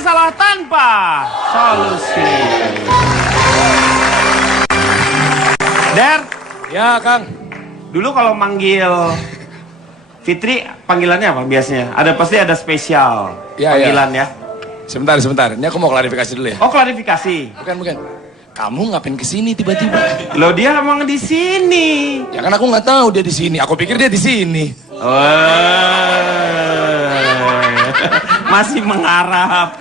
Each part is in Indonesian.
masalah tanpa solusi. Der, Ya, Kang. dulu kalau manggil Fitri panggilannya apa biasanya? Pasti ada spesial Ya, panggilan ya. Sebentar. Ini aku mau klarifikasi dulu ya. Oh, klarifikasi. Bukan. Kamu ngapain kesini tiba-tiba? Loh, dia emang di sini. Ya kan aku nggak tahu dia di sini. Aku pikir dia di sini. Masih mengharap.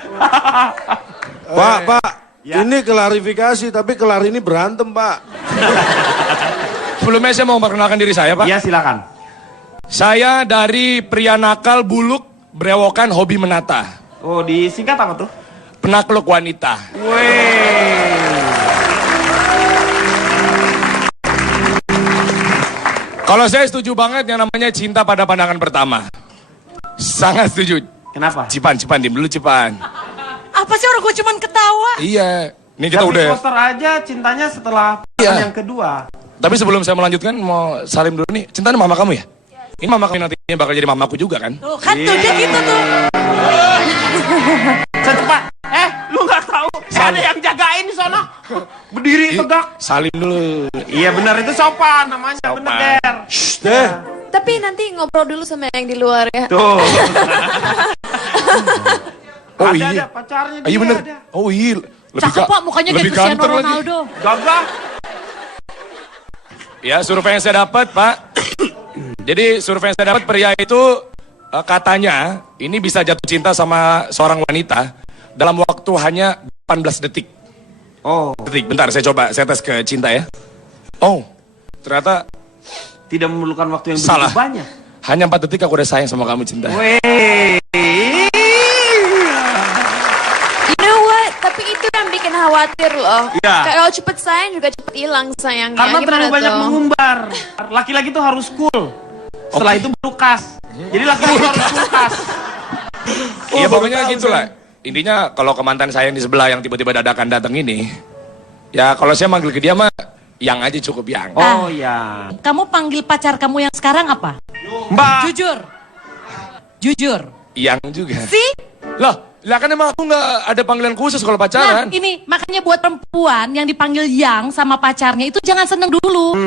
Pak, Ya. ini klarifikasi, tapi kelar ini berantem, Pak. Sebelumnya saya mau memperkenalkan diri saya, Pak. Ya, silakan. Saya dari pria nakal, buluk, brewokan, hobi menata. Oh, disingkat apa tuh? Penakluk wanita. Weh. Kalau saya setuju banget yang namanya cinta pada pandangan pertama. Sangat setuju. Kenapa? Cipan, dim dulu Cipan. Apa sih orang gue cuman ketawa? Iya. Ini kita Tapi udah. poster aja cintanya setelah Iya. yang kedua. Tapi sebelum saya melanjutkan, mau salim dulu nih. Cinta ini mama kamu ya? Ini mama kamu nantinya bakal jadi mamaku juga kan? Tuh kan tuh dia gitu tuh. Secepat. Lu nggak tahu? Ada yang jagain di sana. Berdiri tegak. Salim dulu. Iya benar, itu sopan namanya. Sopan. Bener, Der. Deh, Tapi nanti ngobrol dulu sama yang di luar ya. Tuh. Oh ada, iya. ada pacarnya dia. Iya bener. Ada. Oh iya. Cakep Pak, mukanya kayak lebih Cristiano ganteng lagi. Ronaldo. Gagah. Ya survei yang saya dapat Pak. Jadi survei yang saya dapat pria itu katanya ini bisa jatuh cinta sama seorang wanita dalam waktu hanya 18 detik. Oh, Bentar saya coba saya tes ke cinta ya. Oh ternyata tidak memerlukan waktu yang Salah. begitu banyak. hanya 4 detik aku udah sayang sama kamu cinta. Weh. You know what? Tapi itu yang bikin khawatir loh. Iya. Kalau cepet sayang juga cepet hilang sayangnya. Karena Gimana terlalu banyak tuh? mengumbar. Laki-laki tuh harus cool. Setelah itu baru kas. Jadi laki-laki harus cool kas. Iya pokoknya gitulah. Intinya kalau ke mantan saya yang di sebelah yang tiba-tiba dadakan datang ini, ya kalau saya manggil ke dia mah yang aja cukup yang. Oh ya. Kamu panggil pacar kamu yang sekarang apa? Mbak. Jujur. Yang juga. See? Loh, lah kan emang aku nggak ada panggilan khusus kalau Nah, pacaran. ini makanya buat perempuan yang dipanggil yang sama pacarnya itu jangan seneng dulu.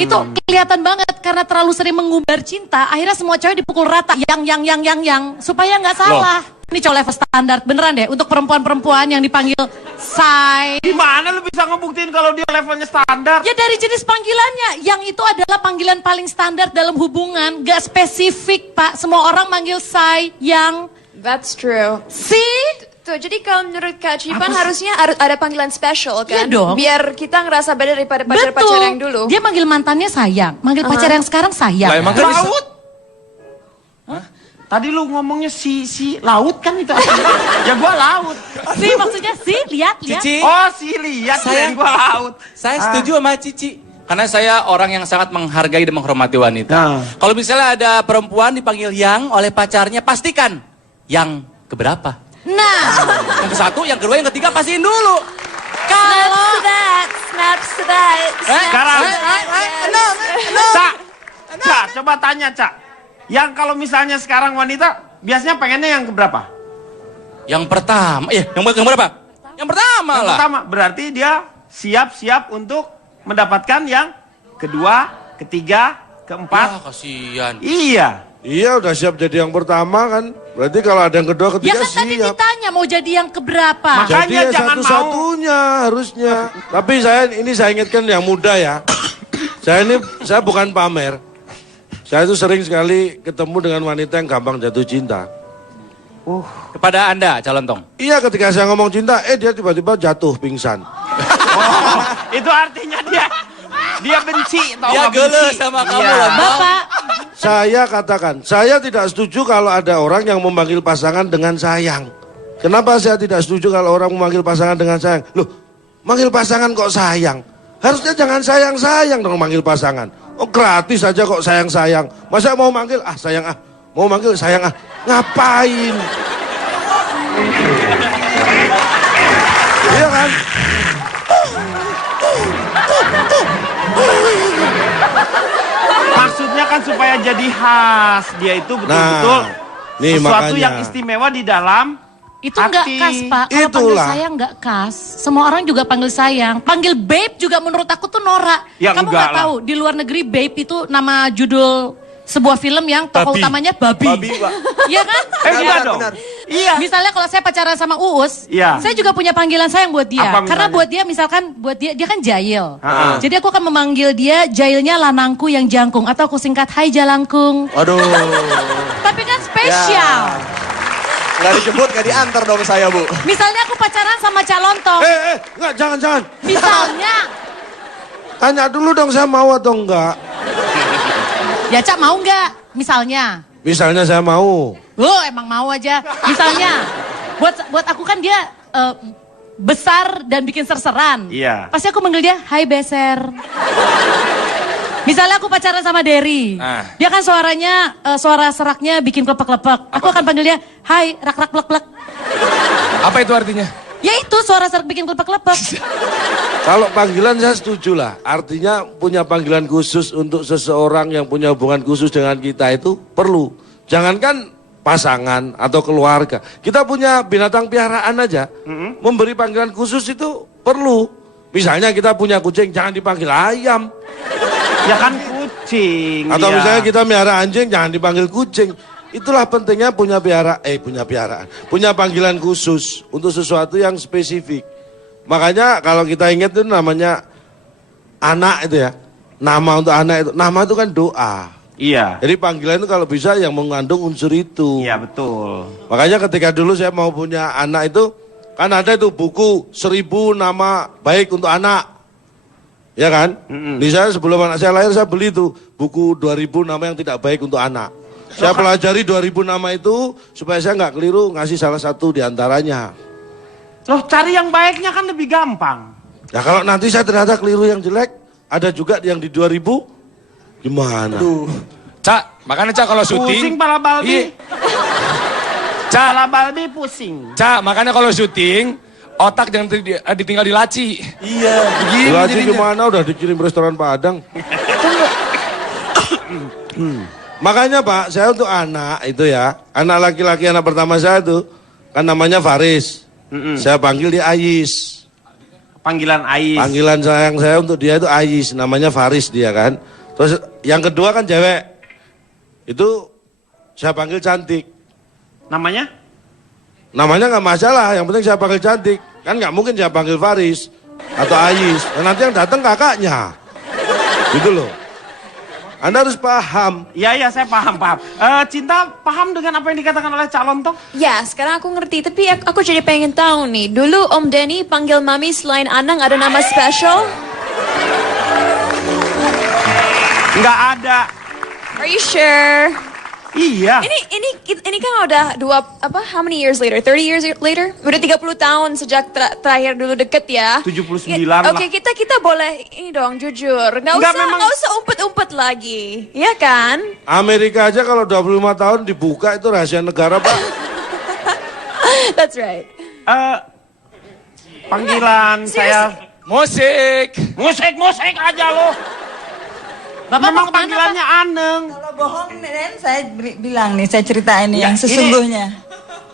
Itu kelihatan banget karena terlalu sering mengumbar cinta, akhirnya semua cewek dipukul rata yang supaya nggak salah. Ini cowok level standar beneran deh untuk perempuan-perempuan yang dipanggil say. Gimana lu bisa ngebuktiin kalau dia levelnya standar? Ya dari jenis panggilannya, yang itu adalah panggilan paling standar dalam hubungan, gak spesifik Pak. Semua orang manggil say, yang, That's true. see? Tuh, jadi kalau menurut Kak Cipan harusnya ada panggilan special kan? Iya dong. Biar kita ngerasa beda daripada pacar-pacar yang dulu. Dia manggil mantannya sayang, manggil pacar yang sekarang sayang. Lah emang kan bisa- Laut. Tadi lu ngomongnya si laut kan itu. Ya gua laut. Si maksudnya si, lihat. Cici, Oh, si lihat Saya- ya gua laut. saya setuju sama Cici. Karena saya orang yang sangat menghargai dan menghormati wanita. Nah. Kalau misalnya ada perempuan dipanggil yang oleh pacarnya, pastikan yang keberapa. Nah, Yang ke satu, yang kedua, yang ketiga, pastiin dulu. Snaps to that, snaps to that. Sekarang. Cak. Cak, coba tanya, Cak. Yang kalau misalnya sekarang wanita biasanya pengennya yang keberapa? Yang pertama, yang berapa? Yang pertama Yang lah. pertama, berarti dia siap-siap untuk mendapatkan yang kedua, ketiga, keempat. Ah, kasihan. Iya. iya udah siap jadi yang pertama kan. Berarti kalau ada yang kedua, ya ketiga kan tadi siap. ditanya mau jadi yang keberapa. Makanya Jadi ya jangan mau. satu-satunya harusnya. Tapi saya ingatkan yang muda ya. Saya bukan pamer. Saya itu sering sekali ketemu dengan wanita yang gampang jatuh cinta. Kepada Anda, calon tong. Iya ketika saya ngomong cinta, dia tiba-tiba jatuh pingsan. Oh, itu artinya dia benci, tau Dia nggak geles benci. sama kamu Iya. loh. Bapak, Saya katakan, saya tidak setuju kalau ada orang yang memanggil pasangan dengan sayang. Kenapa saya tidak setuju kalau orang memanggil pasangan dengan sayang? Loh, manggil pasangan kok sayang? Harusnya jangan sayang-sayang dong manggil pasangan. Oh gratis aja kok sayang-sayang. Masa mau manggil, sayang mau manggil sayang ngapain? Iya kan? Maksudnya kan supaya jadi khas. Dia itu betul-betul nih, sesuatu makanya. yang istimewa di dalam Itu nggak hati. khas, Pak. Kalau panggil Itulah. sayang nggak khas. Semua orang juga panggil sayang. Panggil babe juga menurut aku tuh norak. Ya, Kamu enggak nggak lah. tahu di luar negeri babe itu nama judul sebuah film yang tokoh Babi. utamanya babi. Babi, Pak. Iya kan? Enggak dong. benar. Iya. Misalnya kalau saya pacaran sama Uus, Iya. saya juga punya panggilan sayang buat dia. Apa Karena misalnya? buat dia misalkan buat dia kan jahil. Ha-ha. Jadi aku akan memanggil dia jahilnya lanangku yang jangkung atau aku singkat Hai Jalangkung. Aduh. Tapi kan spesial. Nggak dijemput, nggak diantar dong saya, Bu. Misalnya aku pacaran sama Cak Lontong. Enggak, jangan. Misalnya, Tanya dulu dong saya mau atau enggak. ya Cak mau nggak? Misalnya. Misalnya saya mau. Oh emang mau aja. Misalnya, buat aku kan dia besar dan bikin serseran. Iya. Pasti aku manggil dia, Hai Beser. Misalnya aku pacaran sama Derry. Ah. Dia kan suaranya, suara seraknya bikin klepek-klepek. Aku akan panggil dia, Hai rak-rak plek-plek. Apa itu artinya? Ya itu suara serak bikin klepek-klepek. Kalau panggilan saya setuju lah. Artinya punya panggilan khusus untuk seseorang yang punya hubungan khusus dengan kita itu perlu. Jangankan pasangan atau keluarga. Kita punya binatang piaraan aja. Memberi panggilan khusus itu perlu. Misalnya kita punya kucing, jangan dipanggil ayam. Ya kan kucing. Atau dia. misalnya kita miara anjing, jangan dipanggil kucing. Itulah pentingnya punya piaraan. Punya panggilan khusus untuk sesuatu yang spesifik. Makanya kalau kita ingat itu namanya anak itu ya. Nama untuk anak itu, nama itu kan doa. Iya. Jadi panggilan itu kalau bisa yang mengandung unsur itu. Iya betul. Makanya ketika dulu saya mau punya anak itu, kan ada itu buku 1000 nama baik untuk anak. Ya kan? Di saya sebelum anak saya lahir saya beli itu buku 2000 nama yang tidak baik untuk anak. Saya pelajari 2000 nama itu supaya saya nggak keliru ngasih salah satu di antaranya. Loh cari yang baiknya kan lebih gampang. Nah kalau nanti saya ternyata keliru yang jelek, ada juga yang di 2000, gimana? Cak, makanya Cak kalau Pusing syuting. pala balbi. Iya. Cak, Pala balbi pusing. Cak, makanya kalau syuting, otak jangan ditinggal di laci. Iya. Begini Lagi jadinya. gimana udah dikirim restoran Padang. Makanya Pak, saya untuk anak itu ya, anak laki-laki anak pertama saya itu kan namanya Faris. Saya panggil dia Ayis. Panggilan Ais. Panggilan sayang saya untuk dia itu Ayis, namanya Faris dia kan. Terus yang kedua kan cewek. Itu saya panggil cantik. Namanya? Namanya nggak masalah, yang penting saya panggil cantik. Kan nggak mungkin saya panggil Faris atau Ayis. Dan nanti yang datang kakaknya. Gitu loh. Anda harus paham. Iya, saya paham. Cinta paham dengan apa yang dikatakan oleh Cak Lontong? Ya, sekarang aku ngerti. Tapi aku jadi pengen tahu nih. Dulu Om Denny panggil Mami selain Anang ada nama spesial? Nggak ada. Are you sure? Iya. Ini kan udah how many years later? 30 years later? Udah 30 tahun sejak terakhir dulu deket ya. 79 lah. Oke, kita boleh ini dong jujur. Nggak memang- usah umpet-umpet lagi. Iya kan? Amerika aja kalau 25 tahun dibuka itu rahasia negara Pak. That's right. Panggilan saya Musik. musik aja loh. Bapak Memang mau kemana, panggilannya Aneng. Kalau bohong nih Den, saya bilang nih, saya ceritain nih yang Enggak, sesungguhnya.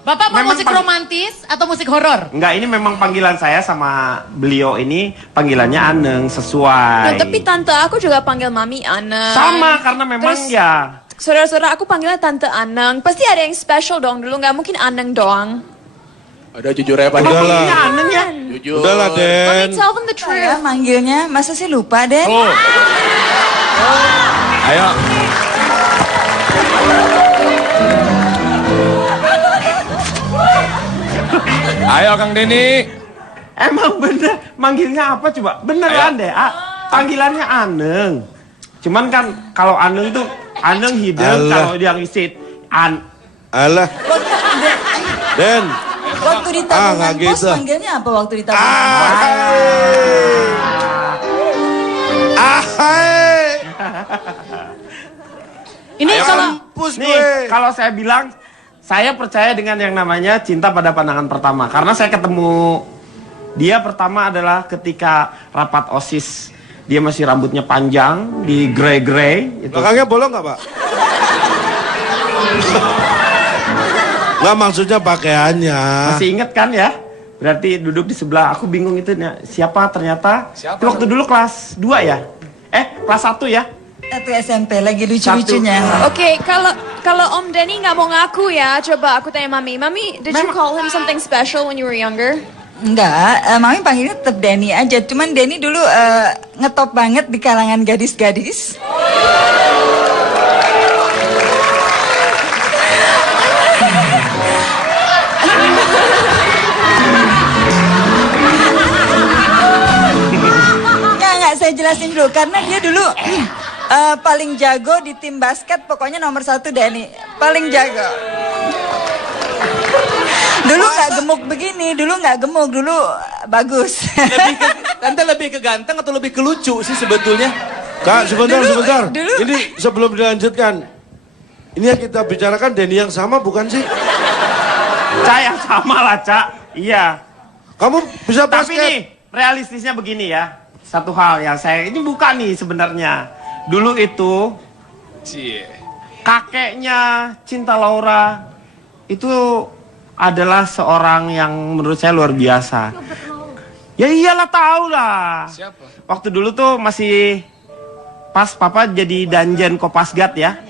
Bapak mau Memang musik romantis atau musik horor? Enggak, ini memang panggilan saya sama beliau ini panggilannya Aneng sesuai. Nah, tapi tante aku juga panggil Mami Anang. Sama karena memang Terus, ya. Saudara-saudara aku panggilnya Tante Anang. Pasti ada yang special dong dulu, nggak mungkin Anang doang. Ada jujur ya, Pak. Udahlah. Panggilannya Aneng ya. Jujur. Udahlah Mami, Den. tell them the Saya truth. manggilnya, masa sih lupa Den? Oh. Ayo. Ayo Kang Denny. Emang bener, manggilnya apa coba? Beneran deh, panggilannya Aneng. Cuman kan kalau Aneng tuh, Aneng hidung, Alah. kalau dia ngisit, Alah. Den. Waktu di nggak tabungan pos gitu. manggilnya apa waktu di tabungan pos? Ahai. Ini kalau Mampus nih, gue. kalau saya bilang, saya percaya dengan yang namanya cinta pada pandangan pertama. Karena saya ketemu dia pertama adalah ketika rapat OSIS. Dia masih rambutnya panjang, di grey-grey. Itu. Belakangnya bolong nggak Pak? Nggak, maksudnya pakaiannya. Masih inget kan ya? Berarti duduk di sebelah. Aku bingung itu siapa ternyata. Siapa Itu waktu dulu kelas 2 ya? Kelas 1 ya? Satu SMP lagi lucu-lucunya. Oke, kalau Om Denny nggak mau ngaku ya, coba aku tanya Mami. Mami, did you call him something special when you were younger? Enggak, Mami panggilnya tetap Denny aja. Cuman Denny dulu ngetop banget di kalangan gadis-gadis. Nggak, saya jelasin dulu. Karena dia dulu paling jago di tim basket, pokoknya nomor 1 Denny. Paling jago. Dulu nggak gemuk begini, dulu nggak gemuk, dulu bagus. Tante lebih ke ganteng atau lebih ke lucu sih sebetulnya? Kak, sebentar. dulu. Ini sebelum dilanjutkan. Ini yang kita bicarakan Denny yang sama bukan sih? Cak yang sama lah, Cak. Iya. Kamu bisa Tapi basket. nih, realistisnya begini ya. Satu hal yang ini bukan nih sebenarnya. Dulu itu Cie. kakeknya Cinta Laura itu adalah seorang yang menurut saya luar biasa. Ya iyalah, tahu lah. Siapa? Waktu dulu tuh masih pas papa jadi danjen Kopasgat ya.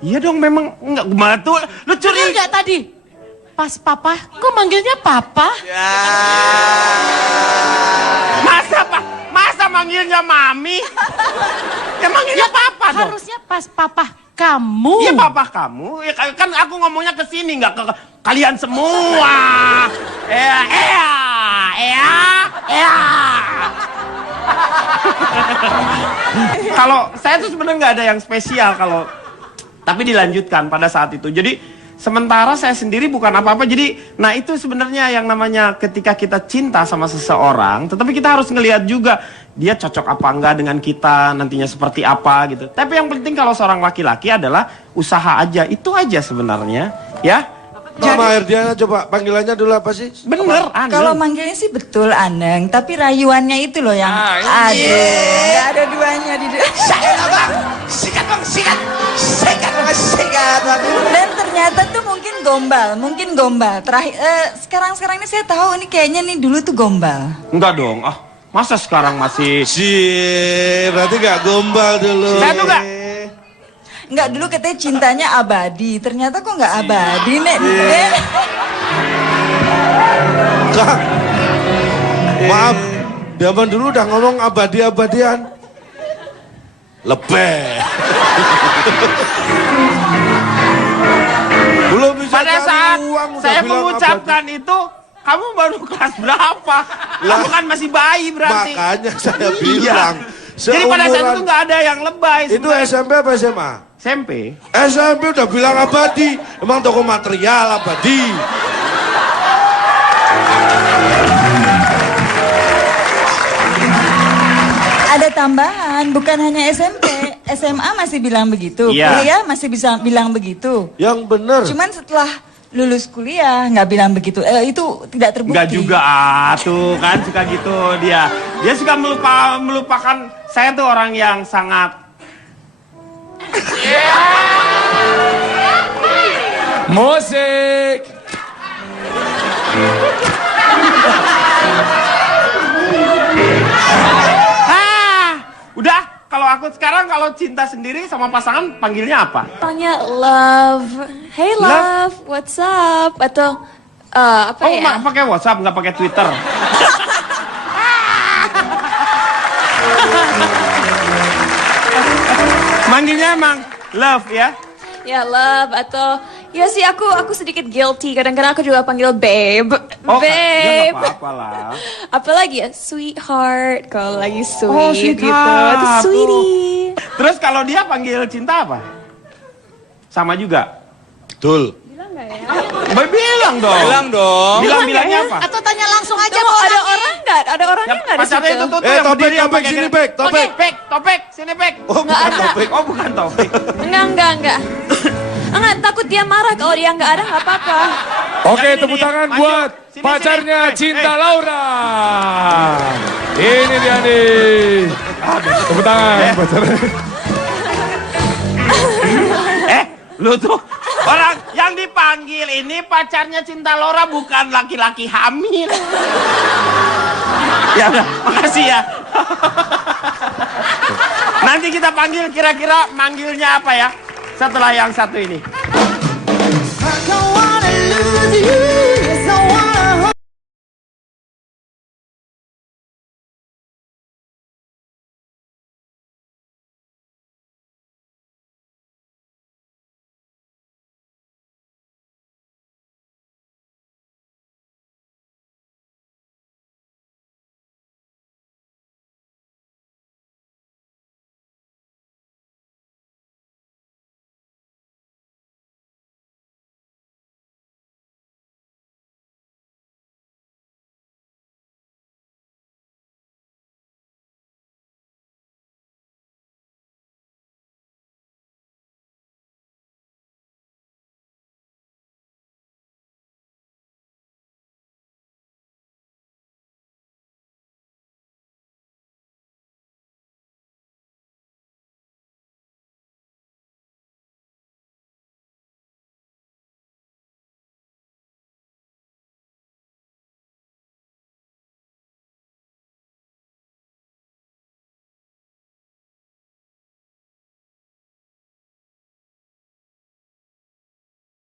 Iya dong, memang enggak gimana tuh lu Bener curi. nggak tadi? Pas papa, kok manggilnya papa? Masa manggilnya mami? Ya manggilnya papa dong. Harusnya pas papa kamu. Iya papa kamu. Ya, kan aku ngomongnya ke sini nggak ke kalian semua. Kalau saya tuh sebenarnya nggak ada yang spesial kalau, tapi dilanjutkan pada saat itu. Jadi sementara saya sendiri bukan apa-apa. Jadi, nah itu sebenarnya yang namanya ketika kita cinta sama seseorang, tetapi kita harus ngelihat juga dia cocok apa enggak dengan kita, nantinya seperti apa gitu. Tapi yang penting kalau seorang laki-laki adalah usaha aja, itu aja sebenarnya, ya. Mama Herdiana coba panggilannya dulu apa sih? Bener, Aneng. Kalau manggilnya sih betul Aneng, tapi rayuannya itu loh yang Ah, aduh, nggak ada duanya di Sikat. Dan ternyata tuh mungkin gombal. Terakhir sekarang ini saya tahu ini kayaknya nih dulu tuh gombal. Enggak dong, masa sekarang masih. Berarti nggak gombal dulu. Saya tuh nggak. Enggak, dulu katanya cintanya abadi. Ternyata kok nggak abadi, Nek. Kak, maaf, zaman dulu udah ngomong abadi-abadian. Lebih. Belum bisa Pada cari saat uang, udah saya bilang mengucapkan itu, kamu baru kelas berapa? Kamu kan masih bayi berarti. Makanya saya Iya. bilang. Jadi pada saat itu nggak ada yang lebay. Itu sebenarnya. SMP apa SMA? SMP. SMP udah bilang abadi. Emang toko material abadi. Ada tambahan, bukan hanya SMP, SMA masih bilang begitu, Iya. kuliah masih bisa bilang begitu. Yang bener. Cuman setelah lulus kuliah nggak bilang begitu, itu tidak terbukti. Enggak juga, tuh kan suka gitu dia. Dia suka melupakan saya tuh orang yang sangat. Musik. Udah, kalau aku sekarang kalau cinta sendiri sama pasangan panggilnya apa? Tanya love, hey love, what's up? Atau apa Oh, ya? pakai WhatsApp nggak pakai Twitter. Manggilnya emang love ya. Ya love atau ya sih aku sedikit guilty. Kadang-kadang aku juga panggil babe, Oh, ya babe. nggak apa-apa lah. Apalagi ya sweetheart kalau lagi sweet Oh, gitu. sweetheart. Itu sweetie. Terus kalau dia panggil cinta apa? Sama juga. Betul. Bilang dong. Bilang dong. Bilangnya apa? Atau tanya langsung aja Tunggu, ke ada orangnya. orang nggak? Ada orangnya nggak di Pacarnya situ? itu tuh Eh, yang topik, berdiri yang topik, pakai sini, gini. Bek, topik. Topik, sini Bek. Oh, Nggak bukan ada. topik. Oh, bukan topik. Enggak. Enggak, takut dia marah kalau dia nggak ada nggak apa-apa. Oke, Yang ini tepuk nih, tangan maju. buat Sini, pacarnya sini. Cinta Laura. Ini dia nih. Tepuk tangan pacarnya. Lu tuh Orang yang dipanggil ini pacarnya Cinta Laura, bukan laki-laki hamil. Ya udah, makasih ya. Nanti kita panggil, kira-kira manggilnya apa ya? Setelah yang satu ini.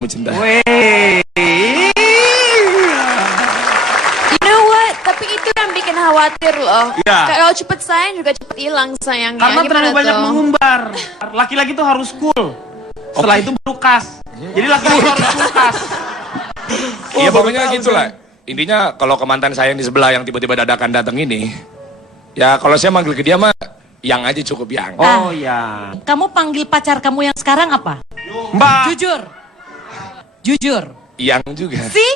Cinta. Weh. You know what? Tapi itu yang bikin khawatir loh. Iya. Kalau cepet sayang juga cepet hilang sayangnya. Karena Gimana terlalu banyak tuh? mengumbar. Laki-laki tuh harus cool. Setelah itu baru kas. Jadi laki-laki harus cool kas. Iya pokoknya gitulah. Intinya kalau ke mantan saya yang di sebelah yang tiba-tiba dadakan datang ini, ya kalau saya manggil ke dia mah yang aja cukup yang. Oh ya. Kamu panggil pacar kamu yang sekarang apa? Mbak. Jujur. Jujur. Yang juga. Si?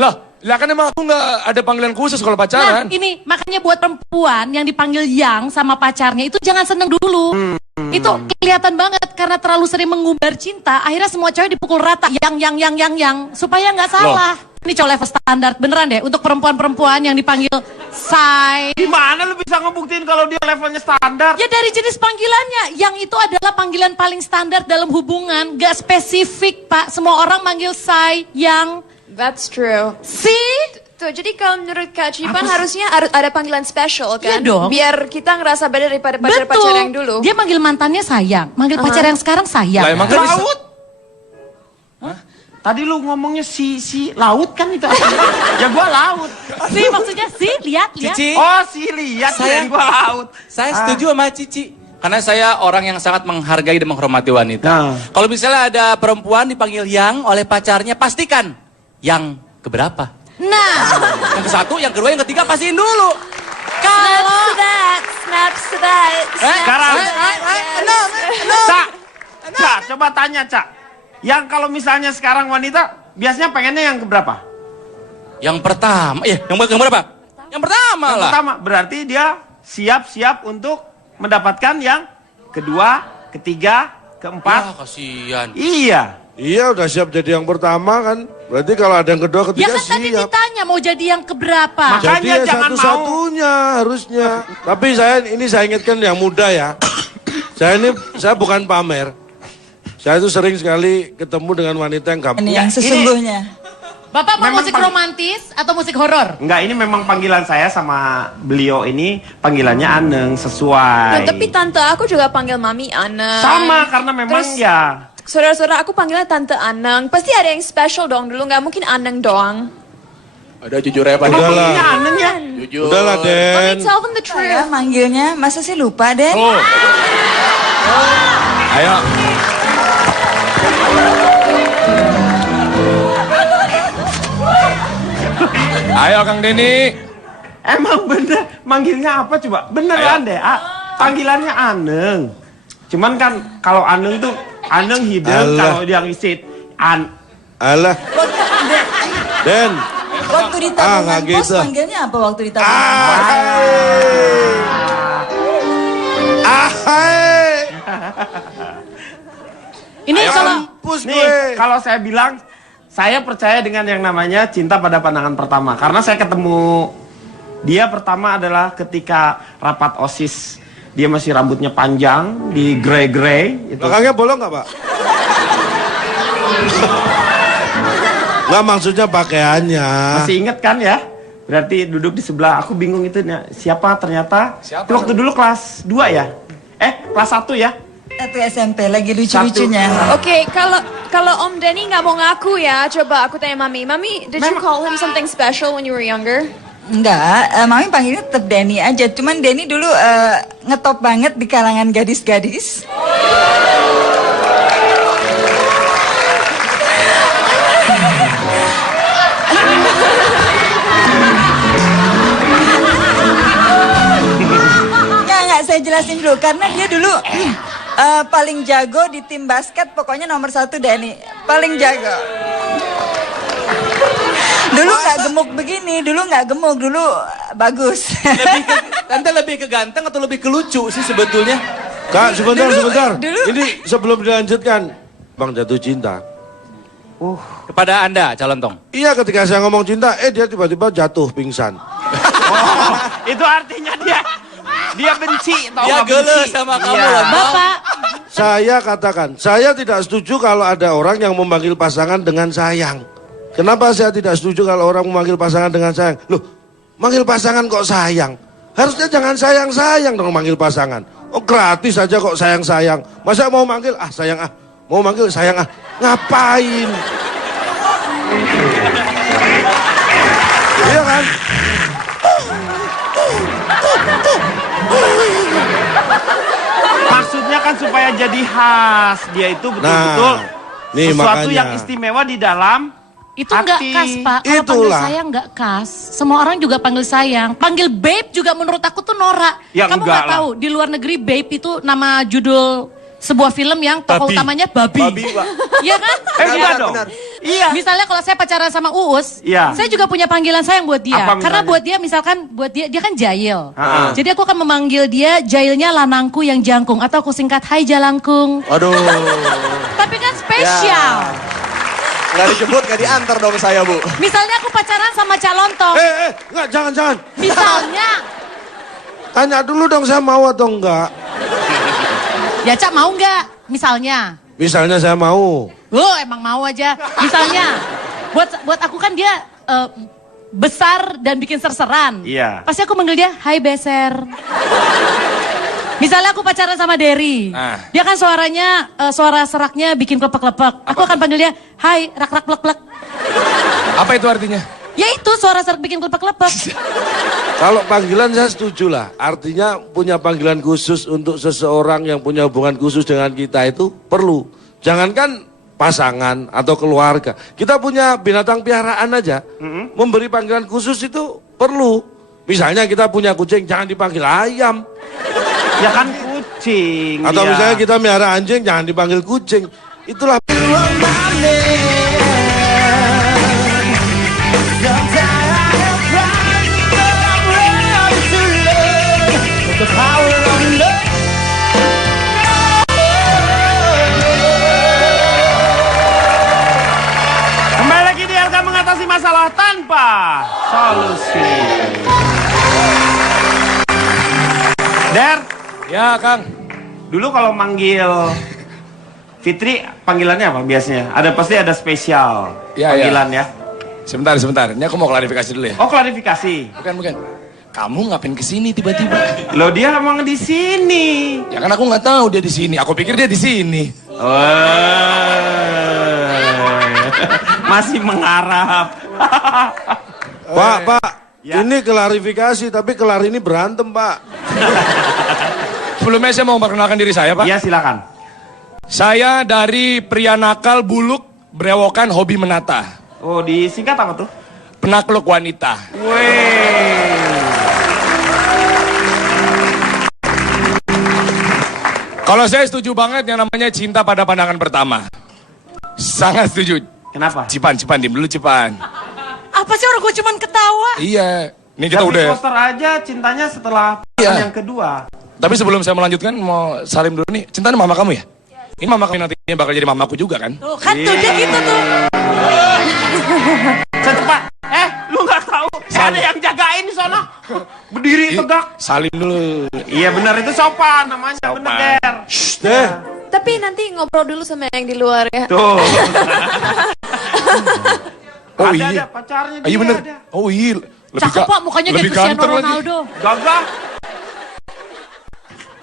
Loh, lah kan emang aku nggak ada panggilan khusus kalau Nah, pacaran. ini makanya buat perempuan yang dipanggil yang sama pacarnya itu jangan seneng dulu. Itu kelihatan banget karena terlalu sering mengumbar cinta, akhirnya semua cewek dipukul rata. Yang supaya nggak salah. Ini cowok level standar beneran deh untuk perempuan-perempuan yang dipanggil say. Gimana lu bisa ngebuktiin kalau dia levelnya standar? Ya dari jenis panggilannya, yang itu adalah panggilan paling standar dalam hubungan, gak spesifik Pak. Semua orang manggil say, yang, That's true. si. Tuh, jadi kalau menurut Kak Cipan harusnya harus ada panggilan special kan? Iya dong. Biar kita ngerasa beda daripada pacar-pacar yang dulu. Dia manggil mantannya sayang, manggil pacar yang sekarang sayang. Lah emang kan bisa. Laut. Tadi lu ngomongnya si laut kan itu. Ya gua laut. Si maksudnya si, lihat. Cici, Oh si lihat Sayang. dan gua laut. saya setuju sama Cici. Karena saya orang yang sangat menghargai dan menghormati wanita. Nah. Kalau misalnya ada perempuan dipanggil yang oleh pacarnya, pastikan yang keberapa. Nah, Yang ke satu, yang kedua, yang ketiga pastiin dulu. Snaps to that, snaps to that. Sekarang. Cak, coba tanya Cak. Yang kalau misalnya sekarang wanita biasanya pengennya yang keberapa? Yang pertama, yang berapa? Yang pertama Yang lah. pertama berarti dia siap-siap untuk mendapatkan yang kedua, ketiga, keempat. Ah, kasihan. Iya. Iya udah siap jadi yang pertama kan. Berarti kalau ada yang kedua ya ketiga kan tadi siap. ditanya mau jadi yang keberapa. Makanya Jadi ya jangan mau. satu-satunya harusnya. Tapi saya ingatkan yang muda ya. Saya bukan pamer. Saya itu sering sekali ketemu dengan wanita yang gampang. Ini yang sesungguhnya. Bapak mau Memang musik romantis atau musik horor? Enggak, ini memang panggilan saya sama beliau ini panggilannya Aneng sesuai. Nah, tapi tante aku juga panggil Mami Aneng. Sama karena memang Terus, ya. saudara-saudara aku panggilnya Tante Aneng. Pasti ada yang special dong dulu, nggak mungkin Aneng doang. Ada jujur ya Pak. Emang Udahlah. panggilnya Aneng ya? Jujur. Udahlah Let me Den. tell them the Saya truth. manggilnya, masa sih lupa, Den? Oh. Ayo. Ayo Kang Denny. Emang bener, manggilnya apa coba? Beneran deh, panggilannya Aneng. Cuman kan kalau Aneng tuh, Aneng hidung, Alah. kalau dia ngisit, Alah. Den. Waktu di tabungan nggak pos gitu. manggilnya apa waktu di tabungan pos? Ahai. Ini kalau Mampus nih, gue. kalau saya bilang, saya percaya dengan yang namanya cinta pada pandangan pertama. Karena saya ketemu dia pertama adalah ketika rapat OSIS. Dia masih rambutnya panjang, di grey-grey. Itu. Belakangnya bolong nggak Pak? Nggak, maksudnya pakaiannya. Masih inget kan ya? Berarti duduk di sebelah, aku bingung itu siapa ternyata. Siapa? Itu waktu dulu kelas 2 ya? Kelas 1 ya? Satu SMP lagi lucu-lucunya. Oke, kalau Om Denny nggak mau ngaku ya, coba aku tanya Mami. Mami, did you call him something special when you were younger? Enggak, Mami panggilnya tetap Denny aja. Cuman Denny dulu ngetop banget di kalangan gadis-gadis. Nggak, saya jelasin dulu. Karena dia dulu paling jago di tim basket, pokoknya nomor 1 Denny. Paling jago. Dulu nggak gemuk begini, dulu nggak gemuk, dulu bagus. Tante lebih ke ganteng atau lebih ke lucu sih sebetulnya? Kak, sebentar, Dulu- sebentar. dulu- Ini sebelum dilanjutkan, Bang jatuh cinta. Kepada Anda, calon tong. Iya, ketika saya ngomong cinta, dia tiba-tiba jatuh pingsan. Itu artinya dia benci, tau Dia nggak geles benci? sama kamu, Iya. Lontong. Bapak, Saya katakan, saya tidak setuju kalau ada orang yang memanggil pasangan dengan sayang. Kenapa saya tidak setuju kalau orang memanggil pasangan dengan sayang? Loh, manggil pasangan kok sayang? Harusnya jangan sayang-sayang dong manggil pasangan. Oh, gratis aja kok sayang-sayang. Masa mau manggil, sayang mau manggil sayang ngapain? Iya kan? Maksudnya kan supaya jadi khas. Dia itu betul-betul nih sesuatu makanya. yang istimewa di dalam itu nggak hati. kas, Pak. Kalau panggil Itulah. sayang nggak kas. Semua orang juga panggil sayang. Panggil babe juga menurut aku tuh norak. Ya, Kamu enggak nggak tahu di luar negeri babe itu nama judul sebuah film yang tokoh Babi. utamanya babi. Babi, Pak. Iya kan? Enggak dong. Iya. Misalnya kalau saya pacaran sama Uus, Iya. saya juga punya panggilan sayang buat dia. Apa Karena misalnya? buat dia misalkan dia kan jahil. Ha-ha. Jadi aku akan memanggil dia jahilnya lanangku yang jangkung atau aku singkat Hai Jalangkung. Aduh. Tapi kan spesial. Nggak dijemput, nggak diantar dong saya, Bu. Misalnya aku pacaran sama Calontong. Enggak, jangan. Misalnya, Tanya dulu dong saya mau atau enggak. ya Cak mau nggak? Misalnya. Misalnya saya mau. Oh emang mau aja. Misalnya, buat aku kan dia besar dan bikin serseran. Iya. Pasti aku manggil dia, Hai Beser. Misalnya aku pacaran sama Derry. Ah. Dia kan suaranya, suara seraknya bikin klepek-klepek. Aku akan panggil dia, Hai rak-rak plek-plek. Apa itu artinya? Ya itu suara serak bikin klepek-klepek. Kalau panggilan saya setuju lah. Artinya punya panggilan khusus untuk seseorang yang punya hubungan khusus dengan kita itu perlu. Jangankan pasangan atau keluarga. Kita punya binatang piaraan aja. Memberi panggilan khusus itu perlu. Misalnya kita punya kucing, jangan dipanggil ayam. Ya kan kucing. Atau dia. misalnya kita miara anjing, jangan dipanggil kucing. Itulah. Kembali lagi di LK mengatasi masalah tanpa solusi. Der, Ya, Kang. dulu kalau manggil Fitri panggilannya apa biasanya? Pasti ada spesial Ya, panggilan ya. Sebentar. Ini aku mau klarifikasi dulu ya. Oh, klarifikasi. Bukan. Kamu ngapain kesini tiba-tiba? Loh, dia emang di sini. Ya kan aku nggak tahu dia di sini. Aku pikir dia di sini. Masih mengharap. Pak, Ya. ini klarifikasi, tapi kelar ini berantem, Pak. Sebelumnya saya mau memperkenalkan diri saya, Pak. Iya, silakan. Saya dari pria nakal, buluk, berewokan, hobi menata. Oh, disingkat apa tuh? Penakluk wanita. Weh. Kalau saya setuju banget yang namanya cinta pada pandangan pertama. Sangat setuju. Kenapa? Cipan, diem dulu Cipan. Apa sih orang gue cuman ketawa? Iya. Ini kita Tapi udah. poster aja cintanya setelah Iya. yang kedua. Tapi sebelum saya melanjutkan, mau salim dulu nih. Cinta mama kamu ya? Ini mama kamu nantinya bakal jadi mamaku juga kan? Tuh kan tuh dia gitu tuh. Secepat. Lu nggak tahu? Ada yang jagain di sana. Berdiri tegak. Salim dulu. Iya benar, itu sopan namanya. Sopan. Bener, Der. Deh, Tapi nanti ngobrol dulu sama yang di luar ya. Tuh. Oh ada, iya. ada pacarnya dia. Iya bener. Ada. Oh iya. Cakep Pak, mukanya kayak lebih Cristiano ganteng lagi. Ronaldo. Gagah.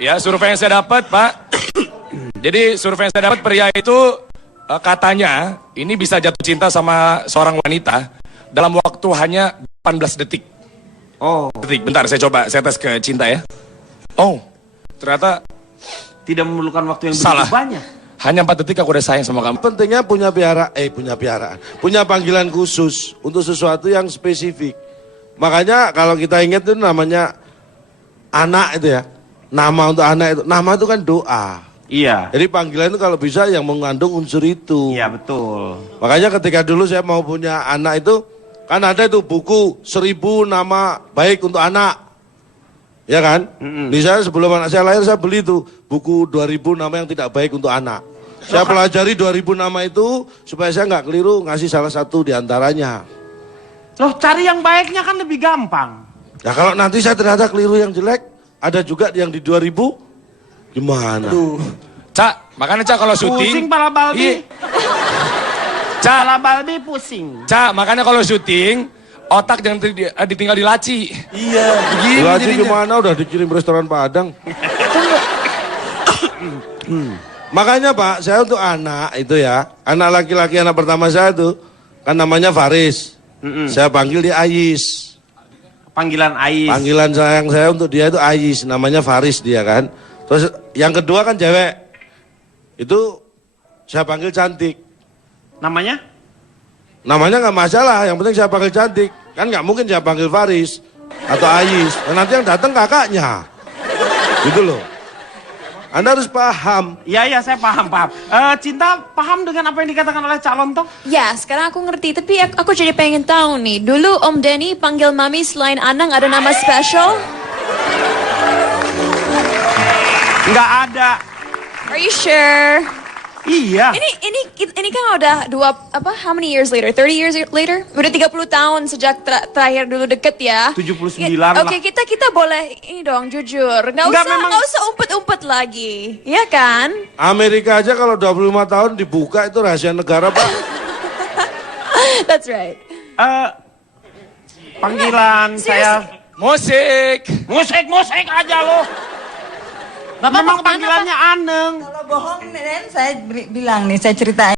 Ya survei yang saya dapat Pak. Jadi survei yang saya dapat pria itu katanya ini bisa jatuh cinta sama seorang wanita dalam waktu hanya 18 detik. Oh, Detik, bentar saya coba, saya tes ke Cinta ya. Oh, ternyata tidak memerlukan waktu yang begitu Salah. banyak. hanya 4 detik aku udah sayang sama kamu. Pentingnya punya piaraan, punya panggilan khusus untuk sesuatu yang spesifik. Makanya kalau kita ingat itu namanya anak itu ya, nama untuk anak itu kan doa. Iya. Jadi panggilan itu kalau bisa yang mengandung unsur itu. Iya betul. Makanya ketika dulu saya mau punya anak itu, kan ada itu buku 1000 nama baik untuk anak. Ya kan? Misalnya sebelum anak saya lahir saya beli itu buku 2000 nama yang tidak baik untuk anak. Saya pelajari 2000 nama itu supaya saya nggak keliru ngasih salah satu di antaranya. Loh, cari yang baiknya kan lebih gampang. Nah kalau nanti saya ternyata keliru yang jelek, ada juga yang di 2000, gimana? Cak, makanya Cak kalau Pusing syuting. pala Balbi. Iya. Cak, Pala Balbi pusing. Cak, makanya kalau syuting otak jangan ditinggal di laci. Iya. Begini Lagi jadinya. gimana udah dikirim restoran Padang. Makanya Pak, saya untuk anak itu ya, anak laki-laki anak pertama saya tuh kan namanya Faris. Saya panggil dia Ayis. Panggilan Ais. Panggilan sayang saya untuk dia itu Ayis, namanya Faris dia kan. Terus yang kedua kan cewek. Itu saya panggil cantik. Namanya? Namanya nggak masalah, yang penting saya panggil cantik. Kan nggak mungkin saya panggil Faris atau Ayis. Dan nanti yang datang kakaknya. Gitu loh. Anda harus paham. Iya, iya, saya paham. Cinta paham dengan apa yang dikatakan oleh Cak Lontong? Ya, sekarang aku ngerti. Tapi aku jadi pengen tahu nih. Dulu Om Denny panggil Mami selain Anang ada nama spesial? Nggak ada. Are you sure? Iya. Ini kan udah how many years later? 30 years later? Udah 30 tahun sejak terakhir dulu deket ya. 79 lah. Oke, kita boleh ini dong jujur. Nggak Nggak, usah umpet-umpet lagi. Iya kan? Amerika aja kalau 25 tahun dibuka itu rahasia negara Pak. That's right. Panggilan saya Musik. musik aja loh. Bapak Memang mau kemana, Pak? panggilannya Aneng. Kalau bohong nih, Den, saya bilang nih, saya ceritain.